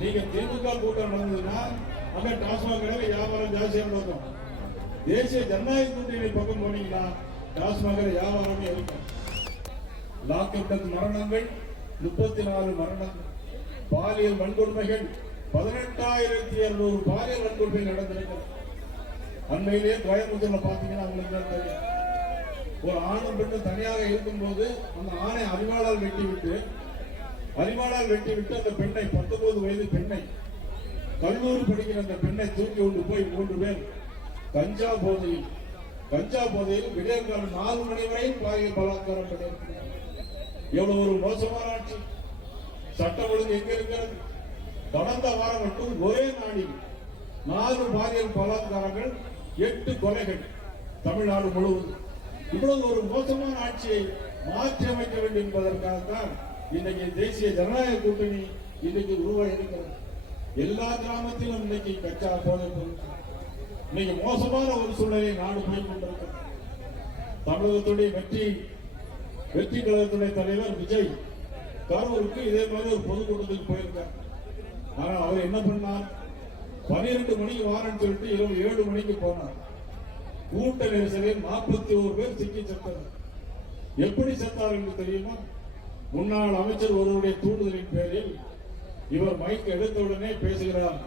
நீங்க திமுக கூட்டம் நடந்ததுன்னா அங்க டாஸ்மாக் கடையில வியாபாரம் ஜாஸ்தியா நடக்கும். தேசிய ஜனநாயக கூட்டணி பக்கம் போனீங்கன்னா டாஸ்மாக் வியாபாரமே இருக்கும். லாக்அப் மரணங்கள் 34 மரணங்கள், பாலியல் வன்கொடுமைகள் 18,200 பாலியல் வன்கொடுமை நடந்திருக்கிறது. அண்மையிலேயே கோயம்புத்தூர்ல பாத்தீங்கன்னா உங்களுக்கு தெரியும், ஒரு ஆணும் பெண்ணும் தனியாக இருக்கும்போது அந்த ஆணை அறிவாளால் வெட்டிவிட்டு அந்த பெண்ணை 19 வயது பெண்ணை, கல்லூரி படிக்கிற அந்த பெண்ணை தூக்கி கொண்டு போய் 3 பேர் கஞ்சா போதையில் விடியற்காலம் 4 மணி வரை பாலியல் பலாத்காரம் பண்ணியிருக்கிறார். எவ்வளவு ஒரு மோசமான ஆட்சி! சட்டம் ஒழுங்கு எங்க இருக்கிறது? கடந்த வாரம் மட்டும் ஒரே நாளில் 4 பாலியல் பலாத்காரங்கள், 8 கொலைகள் தமிழ்நாடு முழுவதும். இவ்வளவு ஒரு மோசமான ஆட்சியை மாற்றி அமைக்க வேண்டும் என்பதற்காகத்தான் இன்னைக்கு தேசிய ஜனநாயக கூட்டணி இன்னைக்கு உருவாகி இருக்கிறது. எல்லா கிராமத்திலும் இன்னைக்கு கச்சா போதை இன்னைக்கு மோசமான ஒரு சூழ்நிலை நாடு போய் கொண்டிருக்கிறது. தமிழகத்துடைய வெற்றி கழகத்துடைய தலைவர் விஜய் கரூருக்கு இதே மாதிரி ஒரு பொதுக்கூட்டத்துக்கு போயிருக்கார். ஆனால் அவர் என்ன பண்ணார்? 12 மணிக்கு வாரன்னு சொல்லிட்டு இரவு 7 மணிக்கு போனார். கூட்ட நெரிசலில் 41 பேர் சிக்கி செத்தார். எப்படி செத்தார் என்று தெரியுமா? முன்னாள் அமைச்சர் ஒருவருடைய தூண்டுதலின் பேரில் இவர் மைக் எடுத்தவுடனே பேசுகிறார்.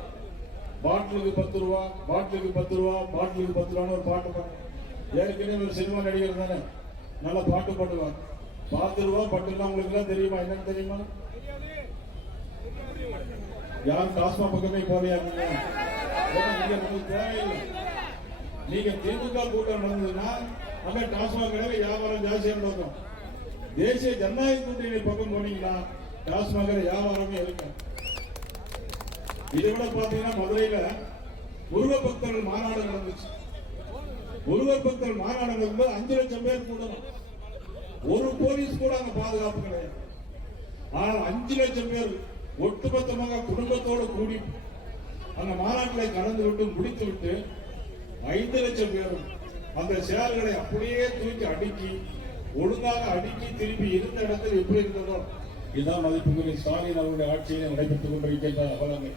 பாட்டிலுக்கு 10 ரூபா, பாட்டிலுக்கு 10 ரூபா, பாட்டிலுக்கு 10 ரூபான்னு ஒரு பாட்டு பாடு. ஏற்கனவே ஒரு சினிமா நடிகர் தானே, நல்ல பாட்டு பாடுவார். 10 ரூபா பட்டுலாம் உங்களுக்கு எல்லாம் தெரியுமா? என்னன்னு தெரியுமா? யாரும் டாஸ்மாக் பக்கமே போதையா? தேவையில்லை. நீங்க திமுக கூட்டம் நடந்ததுன்னா அங்க டாஸ்மாக் கடையில வியாபாரம் ஜாஸ்தியா நடக்கும். தேசிய ஜனநாயக கூட்டணி பக்கம் போனீங்கன்னா டாஸ்மாக் வியாபாரமே இருக்கும். இதை விட பாத்தீங்கன்னா மதுரையில முருகர் பக்தர்கள் மாநாடு நடந்துச்சு. முருகர் பக்தர்கள் மாநாடு நடக்கும்போது 5 லட்சம் பேர் கூடணும். ஒரு போலீஸ் கூட அங்க பாதுகாப்பு கிடையாது. ஆனால் 5 லட்சம் பேர் ஒட்டுமொத்தமாக குடும்பத்தோடு கூடி அந்த மாநாட்டில் கலந்து விட்டு முடித்து விட்டு 5 லட்சம் பேரும் அந்த செயல்களை அப்படியே தூக்கி அடுக்கி ஒழுங்காக அடுக்கி திருப்பி இருந்த இடத்தில் எப்படி இருந்ததோ இதுதான் மதிப்புக்குரிய ஸ்டாலின் அவருடைய ஆட்சியை நடைபெற்றுக் கொண்டிருக்கின்ற அவலங்கள்.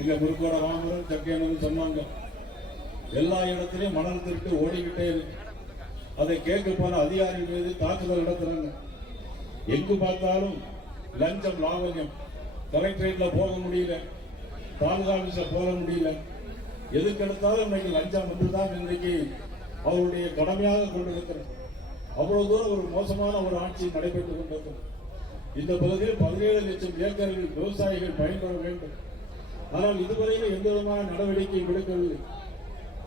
இங்க முருகோட ராமரும் சக்கையனும் சொன்னாங்க, எல்லா இடத்திலையும் மணல் திருட்டு ஓடிக்கிட்டே இருக்கு. அதை கேட்க போன அதிகாரி மீது தாக்குதல் நடத்துறாங்க. எங்கு பார்த்தாலும் லஞ்சம் லாவண்யம். கலெக்டரேட்ல போக முடியல, தாலுகா ஆபீஸ்ல போக முடியல. எதுக்கு எடுத்தாலும் இன்னைக்கு லஞ்சம் ஒன்றுதான் இன்றைக்கு அவருடைய கடமையாக கொண்டிருக்கிறது. அவ்வளவு தூரம் ஒரு மோசமான ஒரு ஆட்சி நடைபெற்றுக் கொண்டிருக்கிறது. இந்த பகுதியில் 17 லட்சம் ஏக்கர்கள் விவசாயிகள் பயன்பெற வேண்டும். ஆனால் இதுவரையில் எந்த விதமான நடவடிக்கை எடுக்கவில்லை.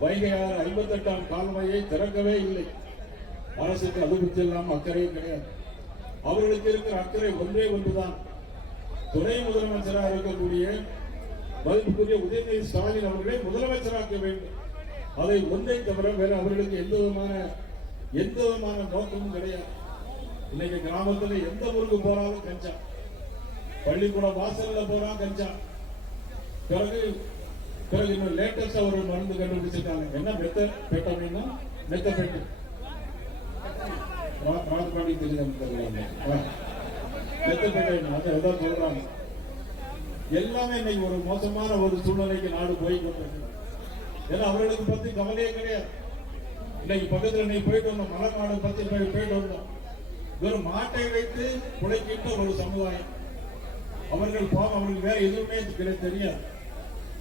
வைகை 58ஆம் கால்வாயை திறக்கவே இல்லை. அரசுக்கு அது பற்றி எல்லாம் அக்கறையும் கிடையாது. அவர்களுக்கு இருக்கிற அக்கறை ஒன்றே ஒன்றுதான், துணை முதலமைச்சராக இருக்கக்கூடிய மதிப்புக்குரிய உதயநிதி ஸ்டாலின் அவர்களை முதலமைச்சராக்க வேண்டும். அதை ஒன்றை தவிர வேற அவர்களுக்கு எந்த விதமான நோக்கமும் கிடையாது. இன்னைக்கு கிராமத்துல எந்த ஊருக்கு போறாலும் கஞ்சா, பள்ளிக்கூட வாசல்ல போறான் கஞ்சா. பிறகு இன்னும் லேட்டஸ்டா ஒரு மருந்து கண்டுபிடிச்சிருக்காங்க. என்ன மெத்தபெட்டமைன்னா மெத்தபெட்டு ராஜபாண்டி மெத்தபெட்டை சொல்றாங்க. எல்லாமே இன்னைக்கு ஒரு மோசமான ஒரு சூழ்நிலைக்கு நாடு போய் கொண்டிருக்கு. ஏன்னா அவர்களுக்கு பத்தி கவலையே கிடையாது. இன்னைக்கு பக்கத்துல நீ போயிட்டு வந்தோம், மலைநாடு பத்தி போயிட்டு வந்தோம். வெறும் மாட்டை வைத்து புழைக்கின்ற ஒரு சமுதாயம். அவர்கள் பாவம், அவர்களுக்கு வேற எதுவுமே தெரியாது.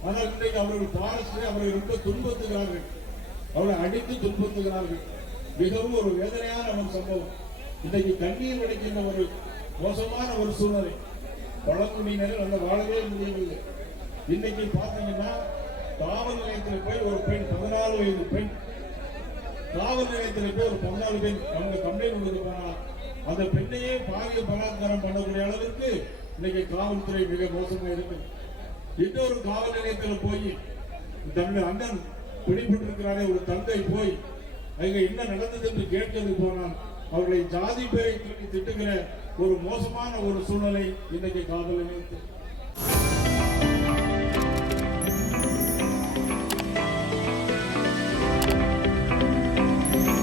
ஆனால் இன்றைக்கு அவர்கள் பாரஸ்டரை அவர்கள் ரொம்ப துன்பத்துகிறார்கள், அவர்களை அடித்து துன்பத்துகிறார்கள். மிகவும் ஒரு வேதனையான ஒரு சம்பவம். இன்றைக்கு கண்ணீர் வடிக்கின்ற ஒரு மோசமான ஒரு சூழ்நிலை. பழங்குடியினர்கள் அந்த வாழவே முடியவில்லை. இன்னைக்கு பார்த்தீங்கன்னா காவல் நிலையத்தில் போய் ஒரு பெண், 14 வயது பெண், காவல் நிலையத்தில் போய் ஒரு 14 பெண் அவங்க கம்ப்ளைண்ட் கொடுக்க போனா அந்த பெண்ணையே பாலியல் பலாத்காரம் பண்ணக்கூடிய அளவிற்கு இன்னைக்கு காவல்துறை மிக மோசமா இருக்கு. இன்னொரு காவல் நிலையத்தில் போய் தன்னுடைய அண்ணன் பிடிபட்டிருக்கிறாரே ஒரு தந்தை போய் அங்க என்ன நடந்தது என்று கேட்கிறது போனால் அவர்களை ஜாதி பெயரை திட்டுகிற ஒரு மோசமான ஒரு சூழ்நிலை இன்னைக்கு காவல் நிலையத்தில்.